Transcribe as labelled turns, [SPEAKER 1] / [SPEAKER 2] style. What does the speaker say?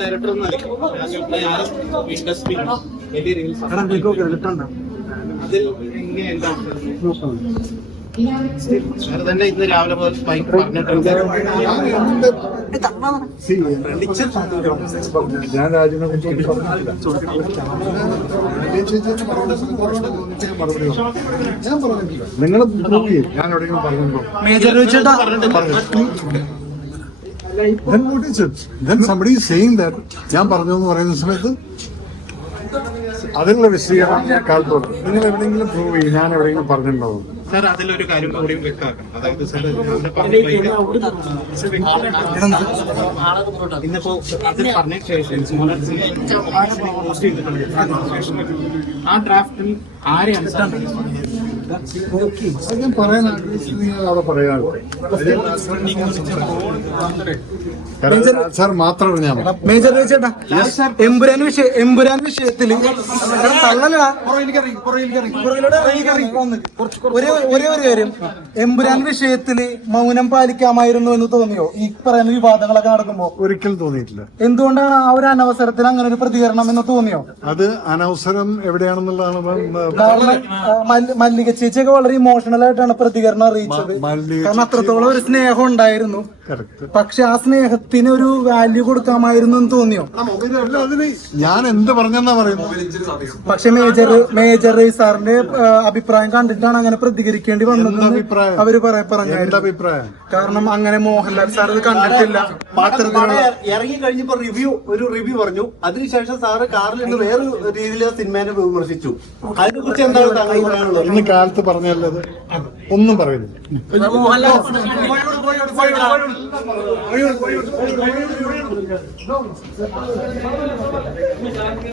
[SPEAKER 1] Director industry അതിൽ എന്താ തന്നെ ഇന്ന് രാവിലെ മുതൽ സ്പൈക്ക് പറഞ്ഞിട്ടുണ്ട്.
[SPEAKER 2] ഞാൻ രാജിനെ കുറിച്ച് ഞാൻ പറഞ്ഞിട്ടില്ല. നിങ്ങൾ പ്രൂവ് ചെയ്യും. ഞാൻ എവിടെയെങ്കിലും പറഞ്ഞിട്ടുണ്ടോ?
[SPEAKER 3] മേജർ ചേട്ടാ
[SPEAKER 2] then what is it? Then somebody is saying that ഞാൻ പറഞ്ഞു എന്ന് പറയുന്ന സമയത്ത് അതിനുള്ള വിശദീകരണം ഞാൻ നിങ്ങൾ എവിടെയെങ്കിലും പ്രൂവ് ചെയ്യും ഞാൻ എവിടെയെങ്കിലും പറഞ്ഞിട്ടുണ്ടാവും
[SPEAKER 1] സാർ അതിലൊരു കാര്യം കൂടി വ്യക്തമാക്കണം അതായത് സാർ ഇന്നിപ്പോ അതിൽ പറഞ്ഞ ശേഷം ആ ഡ്രാഫ്റ്റിൽ ആരെ സാർ
[SPEAKER 2] ഞാൻ പറയാൻ ആഗ്രഹിച്ചത് ഞാൻ അവിടെ പറയാം സാർ മാത്രമാണ് ഞാൻ പറഞ്ഞത്.
[SPEAKER 3] മേജർ ചേട്ടാ എമ്പുരാൻ വിഷയ എമ്പുരാൻ തള്ളലടാ കയറി. ഒരേ ഒരേ ഒരു കാര്യം. എമ്പുരാൻ വിഷയത്തിൽ മൗനം പാലിക്കാമായിരുന്നു എന്ന് തോന്നിയോ? ഈ പറയുന്ന വിവാദങ്ങളൊക്കെ നടക്കുമ്പോ?
[SPEAKER 2] ഒരിക്കലും തോന്നിയിട്ടില്ല.
[SPEAKER 3] എന്തുകൊണ്ടാണ് ആ ഒരു അനവസരത്തിൽ അങ്ങനെ ഒരു പ്രതികരണം എന്ന് തോന്നിയോ?
[SPEAKER 2] അത് അനവസരം എവിടെയാണെന്നുള്ളതാണ്
[SPEAKER 3] മല്ലിക ചേച്ചിയൊക്കെ വളരെ ഇമോഷണൽ ആയിട്ടാണ് പ്രതികരണം അറിയിച്ചത്. കാരണം അത്രത്തോളം ഒരു സ്നേഹം ഉണ്ടായിരുന്നു. പക്ഷെ ആ സ്നേഹത്തിന് ഒരു വാല്യൂ കൊടുക്കാമായിരുന്നു എന്ന് തോന്നിയോ?
[SPEAKER 2] ഞാൻ എന്ത് പറഞ്ഞെന്നാ പറയുന്നത്?
[SPEAKER 3] പക്ഷെ മേജർ മേജർ സാറിന്റെ അഭിപ്രായം കണ്ടിട്ടാണ് അങ്ങനെ പ്രതികരിക്കേണ്ടി വന്നത്
[SPEAKER 2] അവർ
[SPEAKER 3] അവർ പറ-
[SPEAKER 2] അഭിപ്രായം
[SPEAKER 3] കാരണം അങ്ങനെ മോഹൻലാൽ സാർ ഇത് കണ്ടിട്ടില്ല.
[SPEAKER 4] ഇറങ്ങി കഴിഞ്ഞപ്പോ റിവ്യൂ ഒരു റിവ്യൂ പറഞ്ഞു. അതിനുശേഷം സാറ് കാറിൽ നിന്ന് വേറൊരു രീതിയിൽ സിനിമയെ സിനിമേനെ വിമർശിച്ചു. അതിനെ കുറിച്ച് എന്താണ് താങ്കൾ പറയാനുള്ളത്?
[SPEAKER 2] കാലത്ത് പറഞ്ഞല്ലത് ഒന്നും പറയുന്നില്ല.